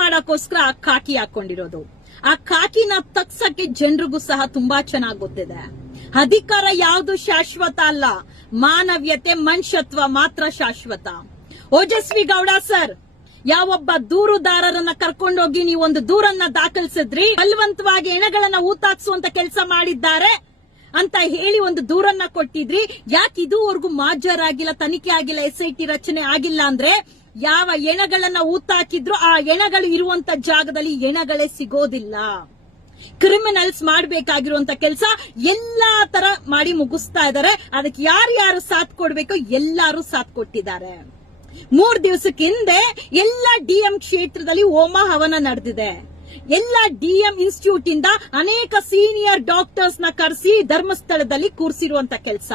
ಮಾಡಕ್ಕೋಸ್ಕರ ಆ ಕಾಕಿ ಹಾಕೊಂಡಿರೋದು. ಆ ಕಾಕಿನ ತಗ್ಸಕ್ಕೆ ಜನರಿಗೂ ಸಹ ತುಂಬಾ ಚೆನ್ನಾಗಿ ಗೊತ್ತಿದೆ ಅಧಿಕಾರ ಯಾವುದು ಶಾಶ್ವತ ಅಲ್ಲ. ಮಾನವ್ಯತೆ ಮನುಷ್ಯತ್ವ ಮಾತ್ರ ಶಾಶ್ವತ. ಓಜಸ್ವಿ ಗೌಡ ಸರ್, ಯಾವೊಬ್ಬ ದೂರುದಾರರನ್ನ ಕರ್ಕೊಂಡೋಗಿ ನೀವು ಒಂದು ದೂರನ್ನ ದಾಖಲಿಸಿದ್ರಿ? ಬಲವಂತವಾಗಿ ಎಣೆಗಳನ್ನ ಊತಾಕ್ಸುವಂತ ಕೆಲಸ ಮಾಡಿದ್ದಾರೆ ಅಂತ ಹೇಳಿ ಒಂದು ದೂರನ್ನ ಕೊಟ್ಟಿದ್ರಿ. ಯಾಕೆ ಇದುವರೆಗೂ ಮಾಜರಾಗಿಲ್ಲ ತನಿಖೆ ಆಗಿಲ್ಲ ಎಸ್ ಐ ಟಿ ರಚನೆ ಆಗಿಲ್ಲ ಅಂದ್ರೆ ಯಾವ ಎಣಗಳನ್ನ ಊತಾಕಿದ್ರು ಆ ಎಣಗಳು ಇರುವಂತ ಜಾಗದಲ್ಲಿ ಎಣಗಳೇ ಸಿಗೋದಿಲ್ಲ. ಕ್ರಿಮಿನಲ್ಸ್ ಮಾಡಬೇಕಾಗಿರುವಂತ ಕೆಲಸ ಎಲ್ಲಾ ತರ ಮಾಡಿ ಮುಗಿಸ್ತಾ ಇದಾರೆ. ಅದಕ್ಕೆ ಯಾರ್ಯಾರು ಸಾಥ್ ಕೊಡ್ಬೇಕು ಎಲ್ಲಾರು ಸಾಥ್ ಕೊಟ್ಟಿದ್ದಾರೆ. ಮೂರ್ ದಿವಸಕ್ಕೆ ಹಿಂದೆ ಎಲ್ಲ ಡಿಎಂ ಕ್ಷೇತ್ರದಲ್ಲಿ ಹೋಮ ಹವನ ನಡೆದಿದೆ. ಎಲ್ಲ ಡಿಎಂ ಇನ್ಸ್ಟಿಟ್ಯೂಟ್ ಇಂದ ಅನೇಕ ಸೀನಿಯರ್ ಡಾಕ್ಟರ್ಸ್ನ ಕರೆಸಿ ಧರ್ಮಸ್ಥಳದಲ್ಲಿ ಕೂರಿಸಿರುವಂತ ಕೆಲಸ.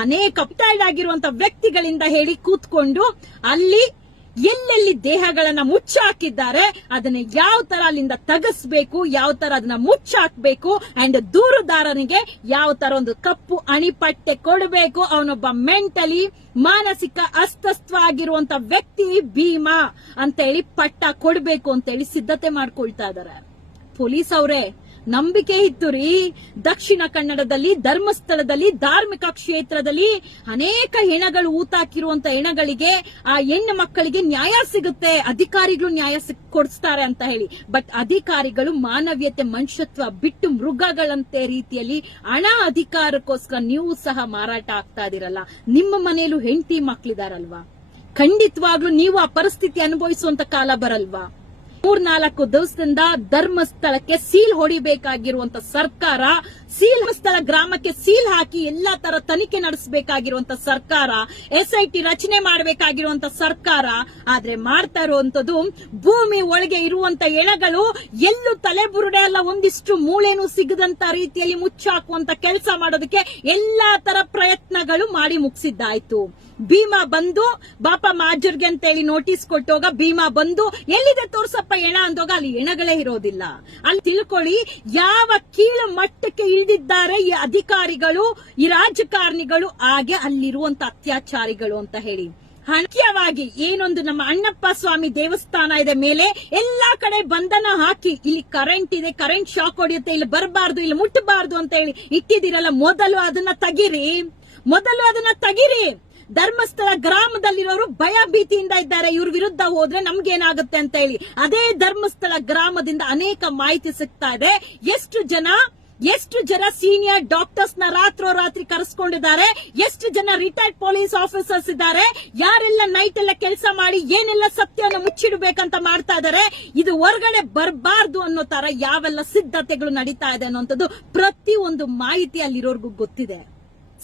ಅನೇಕ ಅಪ್ಟೈಡ್ ಆಗಿರುವಂತ ವ್ಯಕ್ತಿಗಳಿಂದ ಹೇಳಿ ಕೂತ್ಕೊಂಡು ಅಲ್ಲಿ ಎಲ್ಲೆಲ್ಲಿ ದೇಹಗಳನ್ನ ಮುಚ್ಚಾಕಿದ್ದಾರೆ, ಅದನ್ನ ಯಾವ ತರ ಅಲ್ಲಿಂದ ತಗಸ್ಬೇಕು, ಯಾವ ತರ ಅದನ್ನ ಮುಚ್ಚಾಕ್ಬೇಕು ಅಂಡ್ ದೂರುದಾರನಿಗೆ ಯಾವ ತರ ಒಂದು ಕಪ್ಪು ಅಣಿಪಟ್ಟೆ ಕೊಡಬೇಕು, ಅವನೊಬ್ಬ ಮೆಂಟಲಿ ಮಾನಸಿಕ ಅಸ್ತಸ್ವ ಆಗಿರುವಂತ ವ್ಯಕ್ತಿ ಭೀಮಾ ಅಂತ ಹೇಳಿ ಪಟ್ಟ ಕೊಡಬೇಕು ಅಂತ ಹೇಳಿ ಸಿದ್ಧತೆ ಮಾಡ್ಕೊಳ್ತಾ ಇದಾರೆ ಪೊಲೀಸ್ ಅವರೇ ನಂಬಿಕೆ ಇತ್ತು ರೀ. ದಕ್ಷಿಣ ಕನ್ನಡದಲ್ಲಿ, ಧರ್ಮಸ್ಥಳದಲ್ಲಿ, ಧಾರ್ಮಿಕ ಕ್ಷೇತ್ರದಲ್ಲಿ ಅನೇಕ ಹೆಣಗಳು ಊತಾಕಿರುವಂತ ಹೆಣಗಳಿಗೆ ಆ ಹೆಣ್ಣು ಮಕ್ಕಳಿಗೆ ನ್ಯಾಯ ಸಿಗುತ್ತೆ, ಅಧಿಕಾರಿಗಳು ನ್ಯಾಯ ಕೊಡಿಸ್ತಾರೆ ಅಂತ ಹೇಳಿ. ಬಟ್ ಅಧಿಕಾರಿಗಳು ಮಾನವೀಯತೆ, ಮನುಷ್ಯತ್ವ ಬಿಟ್ಟು ಮೃಗಗಳಂತೆ ರೀತಿಯಲ್ಲಿ ಹಣ ಅಧಿಕಾರಕ್ಕೋಸ್ಕರ ನೀವು ಸಹ ಮಾರಾಟ ಆಗ್ತಾ ಇದೀರಲ್ಲ. ನಿಮ್ಮ ಮನೆಯಲ್ಲೂ ಹೆಂಡತಿ ಮಕ್ಕಳಿದಾರಲ್ವಾ ಖಂಡಿತವಾಗ್ಲೂ ನೀವು ಆ ಪರಿಸ್ಥಿತಿ ಅನುಭವಿಸುವಂತ ಕಾಲ ಬರಲ್ವಾ? ಮೂರ್ನಾಲ್ಕು ದಿವಸದಿಂದ ಧರ್ಮಸ್ಥಳಕ್ಕೆ ಸೀಲ್ ಹೊಡಿಬೇಕಾಗಿರುವಂತ ಸರ್ಕಾರ, ಸೀಲ್ ಸ್ಥಳ ಗ್ರಾಮಕ್ಕೆ ಸೀಲ್ ಹಾಕಿ ಎಲ್ಲಾ ತರ ತನಿಖೆ ನಡೆಸಬೇಕಾಗಿರುವಂತ ಸರ್ಕಾರ, ಎಸ್ಐಟಿ ರಚನೆ ಮಾಡಬೇಕಾಗಿರುವಂತ ಸರ್ಕಾರ, ಆದ್ರೆ ಮಾಡ್ತಾ ಇರುವಂತದ್ದು ಭೂಮಿ ಒಳಗೆ ಇರುವಂತ ಎಣಗಳು ಎಲ್ಲೂ ತಲೆಬುರುಡೆ ಅಲ್ಲ, ಒಂದಿಷ್ಟು ಮೂಳೆನೂ ಸಿಗದಂತ ರೀತಿಯಲ್ಲಿ ಮುಚ್ಚಾಕುವಂತ ಕೆಲಸ ಮಾಡೋದಕ್ಕೆ ಎಲ್ಲಾ ತರ ಪ್ರಯತ್ನಗಳು ಮಾಡಿ ಮುಗಿಸಿದ್ದಾಯ್ತು. ಭೀಮಾ ಬಂದು, ಬಾಪ ಮಾಜರ್ಗೆ ಅಂತ ಹೇಳಿ ನೋಟಿಸ್ ಕೊಟ್ಟೋಗ ಭೀಮಾ ಬಂದು, ಎಲ್ಲಿದೆ ತೋರ್ಸಪ್ಪ ಎಣ ಅಂದೋಗ ಅಲ್ಲಿ ಎಣಗಳೇ ಇರೋದಿಲ್ಲ. ಅಲ್ಲಿ ತಿಳ್ಕೊಳ್ಳಿ, ಯಾವ ಕೀಳು ಮಟ್ಟಕ್ಕೆ ಇಳಿದಿದ್ದಾರೆ ಈ ಅಧಿಕಾರಿಗಳು, ಈ ರಾಜಕಾರಣಿಗಳು, ಹಾಗೆ ಅಲ್ಲಿರುವಂತ ಅತ್ಯಾಚಾರಿಗಳು ಅಂತ ಹೇಳಿ. ಮುಖ್ಯವಾಗಿ ಏನೊಂದು ನಮ್ಮ ಅಣ್ಣಪ್ಪ ಸ್ವಾಮಿ ದೇವಸ್ಥಾನ ಇದೆ ಮೇಲೆ ಎಲ್ಲಾ ಕಡೆ ಬಂಧನ ಹಾಕಿ, ಇಲ್ಲಿ ಕರೆಂಟ್ ಇದೆ ಕರೆಂಟ್ ಶಾಕ್ ಹೊಡೆಯುತ್ತೆ, ಇಲ್ಲಿ ಬರಬಾರ್ದು, ಇಲ್ಲಿ ಮುಟ್ಟಬಾರ್ದು ಅಂತ ಹೇಳಿ ಇಟ್ಟಿದ್ದೀರಲ್ಲ, ಮೊದಲು ಅದನ್ನ ತಗಿರಿ. ಮೊದಲು ಅದನ್ನ ತೆಗಿರಿ. ಧರ್ಮಸ್ಥಳ ಗ್ರಾಮದಲ್ಲಿರೋರು ಭಯ ಭೀತಿಯಿಂದ ಇದ್ದಾರೆ. ಇವ್ರ ವಿರುದ್ಧ ಹೋದ್ರೆ ನಮ್ಗೇನಾಗುತ್ತೆ ಅಂತ ಹೇಳಿ. ಅದೇ ಧರ್ಮಸ್ಥಳ ಗ್ರಾಮದಿಂದ ಅನೇಕ ಮಾಹಿತಿ ಸಿಗ್ತಾ ಇದೆ. ಎಷ್ಟು ಜನ ಎಷ್ಟು ಜನ ಸೀನಿಯರ್ ಡಾಕ್ಟರ್ಸ್ನ ರಾತ್ರೋರಾತ್ರಿ ಕರೆಸ್ಕೊಂಡಿದ್ದಾರೆ? ಎಷ್ಟು ಜನ ರಿಟೈರ್ಡ್ ಪೊಲೀಸ್ ಆಫೀಸರ್ಸ್ ಇದ್ದಾರೆ? ಯಾರೆಲ್ಲ ನೈಟ್ ಎಲ್ಲ ಕೆಲಸ ಮಾಡಿ ಏನೆಲ್ಲ ಸತ್ಯವನ್ನು ಮುಚ್ಚಿಡಬೇಕಂತ ಮಾಡ್ತಾ ಇದ್ದಾರೆ? ಇದು ಹೊರಗಡೆ ಬರಬಾರ್ದು ಅನ್ನೋ ತರ ಯಾವೆಲ್ಲ ಸಿದ್ಧತೆಗಳು ನಡೀತಾ ಇದೆ ಅನ್ನೋಂಥದ್ದು ಪ್ರತಿ ಒಂದು ಮಾಹಿತಿ ಅಲ್ಲಿರೋರ್ಗೂ ಗೊತ್ತಿದೆ.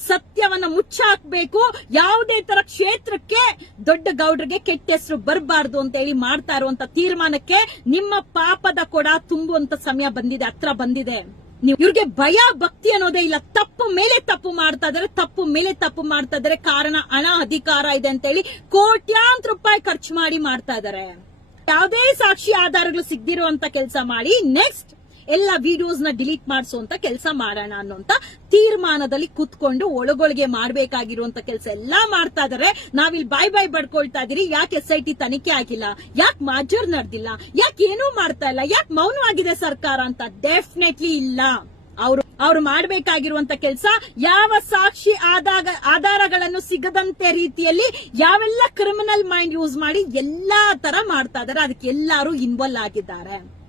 ಸತ್ಯವನ್ನ ಮುಚ್ಚಾಕ್ಬೇಕು. ಯಾವುದೇ ತರ ಕ್ಷೇತ್ರಕ್ಕೆ ದೊಡ್ಡ ಗೌಡ್ರಿಗೆ ಕೆಟ್ಟ ಹೆಸರು ಬರಬಾರ್ದು ಅಂತ ಹೇಳಿ ಮಾಡ್ತಾ ಇರುವಂತ ತೀರ್ಮಾನಕ್ಕೆ ನಿಮ್ಮ ಪಾಪದ ಕೊಡ ತುಂಬುವಂತ ಸಮಯ ಬಂದಿದೆ, ಹತ್ರ ಬಂದಿದೆ. ನೀವು ಇವ್ರಿಗೆ ಭಯ, ಭಕ್ತಿ ಅನ್ನೋದೇ ಇಲ್ಲ. ತಪ್ಪು ಮೇಲೆ ತಪ್ಪು ಮಾಡ್ತಾ ಇದಾರೆ ತಪ್ಪು ಮೇಲೆ ತಪ್ಪು ಮಾಡ್ತಾ ಇದಾರೆ ಕಾರಣ ಹಣ, ಅಧಿಕಾರ ಇದೆ ಅಂತ ಹೇಳಿ ಕೋಟ್ಯಾಂತರ ರೂಪಾಯಿ ಖರ್ಚು ಮಾಡಿ ಮಾಡ್ತಾ ಇದಾರೆ ಯಾವುದೇ ಸಾಕ್ಷಿ ಆಧಾರಗಳು ಸಿಗ್ದಿರುವಂತ ಕೆಲಸ ಮಾಡಿ ನೆಕ್ಸ್ಟ್ ಎಲ್ಲ ವಿಡಿಯೋಸ್ನ ಡಿಲೀಟ್ ಅಂತ ಕೆಲಸ ಮಾಡೋಣ ಅನ್ನೋಂತ ತೀರ್ಮಾನದಲ್ಲಿ ಕುತ್ಕೊಂಡು ಒಳಗೊಳಗೆ ಮಾಡ್ಬೇಕಾಗಿರುವಂತ ಕೆಲಸ ಎಲ್ಲಾ ಮಾಡ್ತಾ ಇದಾರೆ. ನಾವಿಲ್ಲಿ ಬಾಯ್ ಬಾಯ್ ಬಡ್ಕೊಳ್ತಾ ಇದೀರಿ. ಯಾಕೆ ಎಸ್ ಐ ಟಿ ತನಿಖೆ ಆಗಿಲ್ಲ? ಯಾಕೆ ಮಾಜರ್ ನಡೆದಿಲ್ಲ? ಯಾಕೆ ಏನೂ ಮಾಡ್ತಾ ಇಲ್ಲ? ಯಾಕೆ ಮೌನವಾಗಿದೆ ಸರ್ಕಾರ ಅಂತ? ಡೆಫಿನೆಟ್ಲಿ ಇಲ್ಲ. ಅವರು, ಅವ್ರು ಮಾಡಬೇಕಾಗಿರುವಂತ ಕೆಲಸ ಯಾವ ಸಾಕ್ಷಿ ಆದಾಗ, ಆಧಾರಗಳನ್ನು ಸಿಗದಂತೆ ರೀತಿಯಲ್ಲಿ ಯಾವೆಲ್ಲ ಕ್ರಿಮಿನಲ್ ಮೈಂಡ್ ಯೂಸ್ ಮಾಡಿ ಎಲ್ಲಾ ತರ ಮಾಡ್ತಾ ಇದಾರೆ. ಅದಕ್ಕೆ ಎಲ್ಲಾರು ಇನ್ವಾಲ್ವ್ ಆಗಿದ್ದಾರೆ.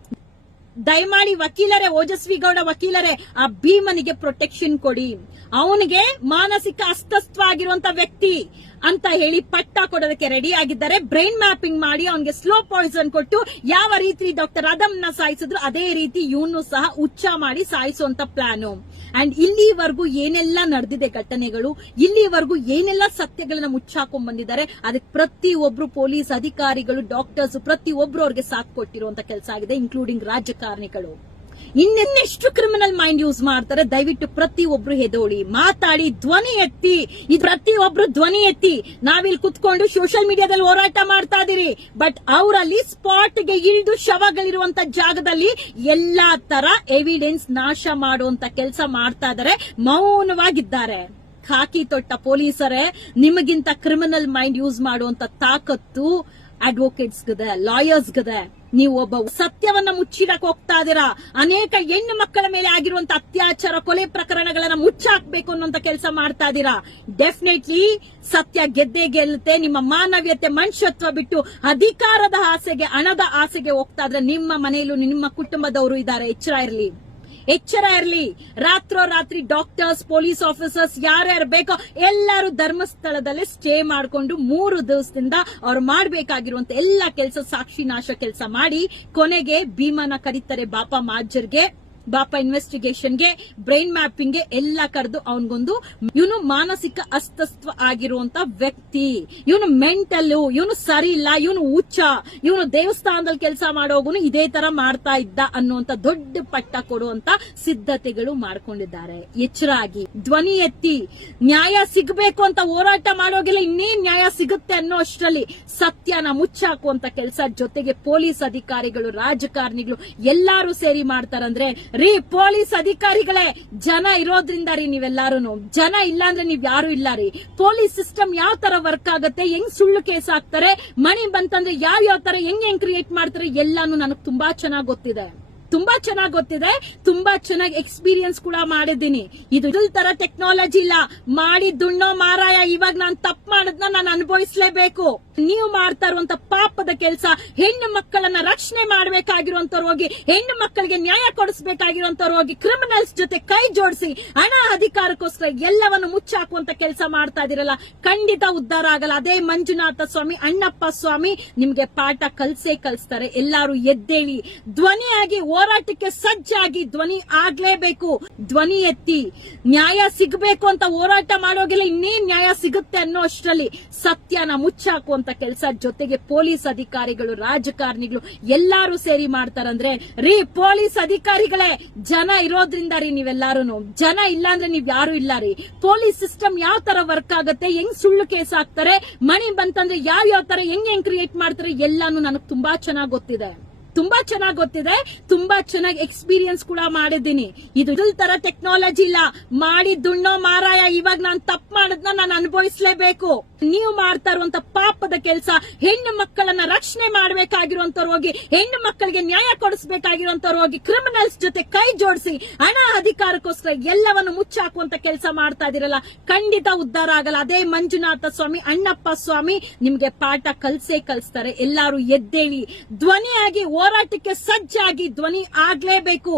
ದಯಮಾಡಿ ವಕೀಲರೇ ಓಜಸ್ವಿ ಗೌಡ ವಕೀಲರೇ ಆ ಭೀಮನಿಗೆ ಪ್ರೊಟೆಕ್ಷನ್ ಕೊಡಿ. ಅವನಿಗೆ ಮಾನಸಿಕ ಅಸ್ತಸ್ವ ಆಗಿರುವಂತ ವ್ಯಕ್ತಿ. ಅಂತ ಹೇಳಿ ಪಟ್ಟ ಕೊಡೋದಕ್ಕೆ ರೆಡಿ ಆಗಿದ್ದಾರೆ. ಬ್ರೈನ್ ಮ್ಯಾಪಿಂಗ್ ಮಾಡಿ ಅವನಿಗೆ ಸ್ಲೋ ಪಾಯ್ಸನ್ ಕೊಟ್ಟು ಯಾವ ರೀತಿ ಡಾಕ್ಟರ್ ಅದಮ್ನ ಸಾಯಿಸಿದ್ರು ಅದೇ ರೀತಿ ಇವನು ಸಹ ಉಚ್ಚ ಮಾಡಿ ಸಾಯಿಸುವಂತ ಪ್ಲಾನು ಅಂಡ್ ಇಲ್ಲಿವರೆಗೂ ಏನೆಲ್ಲ ನಡೆದಿದೆ ಘಟನೆಗಳು, ಇಲ್ಲಿವರೆಗೂ ಏನೆಲ್ಲ ಸತ್ಯಗಳನ್ನ ಮುಚ್ಚಾಕೊಂಡ್ ಬಂದಿದ್ದಾರೆ, ಅದಕ್ಕೆ ಪ್ರತಿ ಒಬ್ರು ಪೊಲೀಸ್ ಅಧಿಕಾರಿಗಳು ಡಾಕ್ಟರ್ಸ್ ಪ್ರತಿ ಒಬ್ರು ಅವ್ರಿಗೆ ಸಾಥ್ ಕೊಟ್ಟಿರುವಂತ ಕೆಲಸ ಆಗಿದೆ ಇನ್ಕ್ಲೂಡಿಂಗ್ ರಾಜಕಾರಣಿಗಳು ಇನ್ನೆಷ್ಟು ಕ್ರಿಮಿನಲ್ ಮೈಂಡ್ ಯೂಸ್ ಮಾಡ್ತಾರೆ? ದಯವಿಟ್ಟು ಪ್ರತಿ ಒಬ್ರು ಹೆದೋಳಿ. ಮಾತಾಡಿ, ಧ್ವನಿ ಎತ್ತಿ. ಇದು ಪ್ರತಿ ಒಬ್ರು ಧ್ವನಿ ಎತ್ತಿ. ನಾವಿಲ್ಲಿ ಕುತ್ಕೊಂಡು ಸೋಷಿಯಲ್ ಮೀಡಿಯಾದಲ್ಲಿ ಹೋರಾಟ ಮಾಡ್ತಾ ಇದೀರಿ. ಬಟ್ ಅವರಲ್ಲಿ ಸ್ಪಾಟ್ಗೆ ಇಳಿದು ಶವಗಳಿರುವಂತ ಜಾಗದಲ್ಲಿ ಎಲ್ಲಾ ತರ ಎವಿಡೆನ್ಸ್ ನಾಶ ಮಾಡುವಂತ ಕೆಲಸ ಮಾಡ್ತಾ ಇದಾರೆ. ಮೌನವಾಗಿದ್ದಾರೆ. ಖಾಕಿ ತೊಟ್ಟ ಪೊಲೀಸರೇ, ನಿಮಗಿಂತ ಕ್ರಿಮಿನಲ್ ಮೈಂಡ್ ಯೂಸ್ ಮಾಡುವಂತ ತಾಕತ್ತು ಅಡ್ವೊಕೇಟ್ಸ್ ಗದ ಲಾಯರ್ಸ್ ಗದ ನೀವು ಒಬ್ಬ ಸತ್ಯವನ್ನ ಮುಚ್ಚಿಡಕ್ ಹೋಗ್ತಾ ಇದೀರಾ? ಅನೇಕ ಹೆಣ್ಣು ಮಕ್ಕಳ ಮೇಲೆ ಆಗಿರುವಂತ ಅತ್ಯಾಚಾರ, ಕೊಲೆ ಪ್ರಕರಣಗಳನ್ನ ಮುಚ್ಚಾಕ್ಬೇಕು ಅನ್ನೋಂತ ಕೆಲಸ ಮಾಡ್ತಾ ಇದೀರಾ? ಡೆಫಿನೆಟ್ಲಿ ಸತ್ಯ ಗೆದ್ದೆ ಗೆಲ್ಲುತ್ತೆ, ನಿಮ್ಮ ಮಾನವೀಯತೆ ಮನುಷ್ಯತ್ವ ಬಿಟ್ಟು ಅಧಿಕಾರದ ಆಸೆಗೆ, ಹಣದ ಆಸೆಗೆ ಹೋಗ್ತಾ ಇದ್ರೆ ನಿಮ್ಮ ಮನೆಯಲ್ಲೂ ನಿಮ್ಮ ಕುಟುಂಬದವರು ಇದ್ದಾರೆ, ಎಚ್ಚರ ಇರಲಿ. ಎಚ್ಚರ ಇರಲಿ. ರಾತ್ರೋ ರಾತ್ರಿ ಡಾಕ್ಟರ್ಸ್ ಪೊಲೀಸ್ ಆಫೀಸರ್ಸ್ ಯಾರ್ಯಾರು ಬೇಕೋ ಎಲ್ಲರೂ ಧರ್ಮಸ್ಥಳದಲ್ಲಿ ಸ್ಟೇ ಮಾಡ್ಕೊಂಡು ಮೂರು ದಿವಸದಿಂದ ಅವ್ರು ಮಾಡಬೇಕಾಗಿರುವಂತ ಎಲ್ಲ ಕೆಲಸ ಸಾಕ್ಷಿ ನಾಶ ಕೆಲಸ ಮಾಡಿ ಕೊನೆಗೆ ಭೀಮನ ಕರೀತಾರೆ ಬಾಪ ಮಾಜರ್ಗೆ ಬಾಪ ಇನ್ವೆಸ್ಟಿಗೇಷನ್ಗೆ ಬ್ರೈನ್ ಮ್ಯಾಪಿಂಗ್ಗೆ ಎಲ್ಲ ಕರೆದು ಅವನಿಗೊಂದು, ಇವನು ಮಾನಸಿಕ ಅಸ್ತಸ್ವ ಆಗಿರುವಂತ ವ್ಯಕ್ತಿ. ಇವನು ಮೆಂಟಲ್ ಇವನು ಸರಿ ಇಲ್ಲ, ಇವನು ಹುಚ್ಚ, ಇವನು ದೇವಸ್ಥಾನದಲ್ಲಿ ಕೆಲಸ ಮಾಡೋಗುನು ಇದೇ ತರ ಮಾಡ್ತಾ ಇದ್ದ ಅನ್ನುವಂತ ದೊಡ್ಡ ಪಟ್ಟ ಕೊಡುವಂತ ಸಿದ್ಧತೆಗಳು ಮಾಡ್ಕೊಂಡಿದ್ದಾರೆ. ಎಚ್ಚರ ಆಗಿ ಧ್ವನಿ ಎತ್ತಿ, ನ್ಯಾಯ ಸಿಗಬೇಕು ಅಂತ ಹೋರಾಟ ಮಾಡೋಗಿಲ್ಲ ಇನ್ನೇನ್ ನ್ಯಾಯ ಸಿಗುತ್ತೆ ಅನ್ನೋ ಅಷ್ಟರಲ್ಲಿ ಸತ್ಯನ ಮುಚ್ಚಾಕುವಂತ ಕೆಲಸ ಜೊತೆಗೆ ಪೊಲೀಸ್ ಅಧಿಕಾರಿಗಳು, ರಾಜಕಾರಣಿಗಳು ಎಲ್ಲಾರು ಸೇರಿ ಮಾಡ್ತಾರಂದ್ರೆ ರೀ, ಪೊಲೀಸ್ ಅಧಿಕಾರಿಗಳೇ, ಜನ ಇರೋದ್ರಿಂದ ರೀ ನೀವೆಲ್ಲಾರು ಜನ ಇಲ್ಲ ಅಂದ್ರೆ ನೀವ್ ಯಾರು ಇಲ್ಲ ರೀ. ಪೊಲೀಸ್ ಸಿಸ್ಟಮ್ ಯಾವ ತರ ವರ್ಕ್ ಆಗುತ್ತೆ, ಹೆಂಗ್ ಸುಳ್ಳು ಕೇಸ್ ಹಾಕ್ತಾರೆ ಮಣಿ ಬಂತಂದ್ರೆ ಯಾವ ಯಾವ ತರ, ಹೆಂಗ್ ಹೆಂಗ್ ಕ್ರಿಯೇಟ್ ಮಾಡ್ತಾರೆ, ಎಲ್ಲಾನು ನನಗ್ ತುಂಬಾ ಚೆನ್ನಾಗ್ ಗೊತ್ತಿದೆ. ತುಂಬಾ ಚೆನ್ನಾಗಿ ಗೊತ್ತಿದೆ, ತುಂಬಾ ಚೆನ್ನಾಗಿ ಎಕ್ಸ್ಪೀರಿಯನ್ಸ್ ಕೂಡ ಮಾಡಿದ್ದೀನಿ. ಇದು ತರ ಟೆಕ್ನಾಲಜಿ ಇಲ್ಲ. ಮಾಡಿ ದುಣ್ಣೋ ಮಾರಾಯ, ಇವಾಗ ನಾನ್ ತಪ್ಪು ಮಾಡದ್ನ ನಾನು ಅನುಭವಿಸ್ಲೇಬೇಕು. ನೀವು ಮಾಡ್ತಾ ಇರುವಂತ ಪಾಪದ ಕೆಲಸ, ಹೆಣ್ಣು ಮಕ್ಕಳನ್ನ ರಕ್ಷಣೆ ಮಾಡ್ಬೇಕಾಗಿರುವಂತವ್ರು ಹೋಗಿ, ಹೆಣ್ಣು ಮಕ್ಕಳಿಗೆ ನ್ಯಾಯ ಕೊಡಿಸ್ಬೇಕಾಗಿರುವಂತವ್ರು ಹೋಗಿ ಕ್ರಿಮಿನಲ್ಸ್ ಜೊತೆ ಕೈ ಜೋಡಿಸಿ, ಹಣ ಅಧಿಕಾರಕ್ಕೋಸ್ಕರ ಎಲ್ಲವನ್ನು ಮುಚ್ಚಾಕುವಂತ ಕೆಲಸ ಮಾಡ್ತಾ ಇದೀರಲ್ಲ ಖಂಡಿತ ಉದ್ಧಾರ ಆಗಲ್ಲ. ಅದೇ ಮಂಜುನಾಥ ಸ್ವಾಮಿ, ಅಣ್ಣಪ್ಪ ಸ್ವಾಮಿ, ನಿಮ್ಗೆ ಪಾಠ ಕಲ್ಸೇ ಕಲಿಸ್ತಾರೆ. ಎಲ್ಲಾರು ಎದ್ದೇಳಿ, ಧ್ವನಿಯಾಗಿ ಹೋರಾಟಕ್ಕೆ ಸಜ್ಜಾಗಿ ಧ್ವನಿ ಆಗ್ಲೇಬೇಕು. ಧ್ವನಿ ಎತ್ತಿ. ನ್ಯಾಯ ಸಿಗಬೇಕು ಅಂತ ಹೋರಾಟ ಮಾಡೋಗಿಲ್ಲ ಇನ್ನೇನ್ ನ್ಯಾಯ ಸಿಗುತ್ತೆ ಅನ್ನೋ ಅಷ್ಟರಲ್ಲಿ ಸತ್ಯನ ಮುಚ್ಚಾಕುವಂತ ಕೆಲಸ. ಜೊತೆಗೆ ಪೊಲೀಸ್ ಅಧಿಕಾರಿಗಳು, ರಾಜಕಾರಣಿಗಳು ಎಲ್ಲಾರು ಸೇರಿ ಮಾಡ್ತಾರಂದ್ರೆ, ರೀ ಪೊಲೀಸ್ ಅಧಿಕಾರಿಗಳೇ, ಜನ ಇರೋದ್ರಿಂದ ರೀ ನೀವೆಲ್ಲಾರು ಜನ ಇಲ್ಲ ಅಂದ್ರೆ ನೀವ್ ಯಾರು ಇಲ್ಲ ರೀ. ಪೊಲೀಸ್ ಸಿಸ್ಟಮ್ ಯಾವ ತರ ವರ್ಕ್ ಆಗುತ್ತೆ, ಹೆಂಗ್ ಸುಳ್ಳು ಕೇಸ್ ಆಗ್ತಾರೆ ಮಣಿ ಬಂತಂದ್ರೆ ಯಾವ ಯಾವ ತರ, ಹೆಂಗ್ ಹೆಂಗ್ ಕ್ರಿಯೇಟ್ ಮಾಡ್ತಾರೆ, ಎಲ್ಲಾನು ನನಗ್ ತುಂಬಾ ಚೆನ್ನಾಗ್ ಗೊತ್ತಿದೆ. ತುಂಬಾ ಚೆನ್ನಾಗಿ ಗೊತ್ತಿದೆ, ತುಂಬಾ ಚೆನ್ನಾಗಿ ಎಕ್ಸ್ಪೀರಿಯನ್ಸ್ ಕೂಡ ಮಾಡಿದ್ದೀನಿ. ಇದು ತರ ಟೆಕ್ನಾಲಜಿ ಇಲ್ಲ. ಮಾಡಿ ದುಣ್ಣೋ ಮಾರಾಯ, ಇವಾಗ ನಾನು ತಪ್ಪು ಮಾಡದ್ನ ನಾನು ಅನುಭವಿಸ್ಲೇಬೇಕು. ನೀವು ಮಾಡ್ತಾ ಇರುವಂತ ಪಾಪದ ಕೆಲಸ, ಹೆಣ್ಣು ಮಕ್ಕಳನ್ನ ರಕ್ಷಣೆ ಮಾಡ್ಬೇಕಾಗಿರುವಂತವ್ರು ಹೋಗಿ, ಹೆಣ್ಣು ಮಕ್ಕಳಿಗೆ ನ್ಯಾಯ ಕೊಡಿಸ್ಬೇಕಾಗಿರುವಂತವ್ರು ಹೋಗಿ ಕ್ರಿಮಿನಲ್ಸ್ ಜೊತೆ ಕೈ ಜೋಡಿಸಿ, ಹಣ ಅಧಿಕಾರಕ್ಕೋಸ್ಕರ ಎಲ್ಲವನ್ನು ಮುಚ್ಚಾಕುವಂತ ಕೆಲಸ ಮಾಡ್ತಾ ಇದೀರಲ್ಲ ಖಂಡಿತ ಉದ್ಧಾರ ಆಗಲ್ಲ. ಅದೇ ಮಂಜುನಾಥ ಸ್ವಾಮಿ, ಅಣ್ಣಪ್ಪ ಸ್ವಾಮಿ, ನಿಮ್ಗೆ ಪಾಠ ಕಲ್ಸೇ ಕಲಿಸ್ತಾರೆ. ಎಲ್ಲಾರು ಎದ್ದೇಳಿ, ಧ್ವನಿಯಾಗಿ ಹೋರಾಟಕ್ಕೆ ಸಜ್ಜಾಗಿ ಧ್ವನಿ ಆಗ್ಲೇಬೇಕು.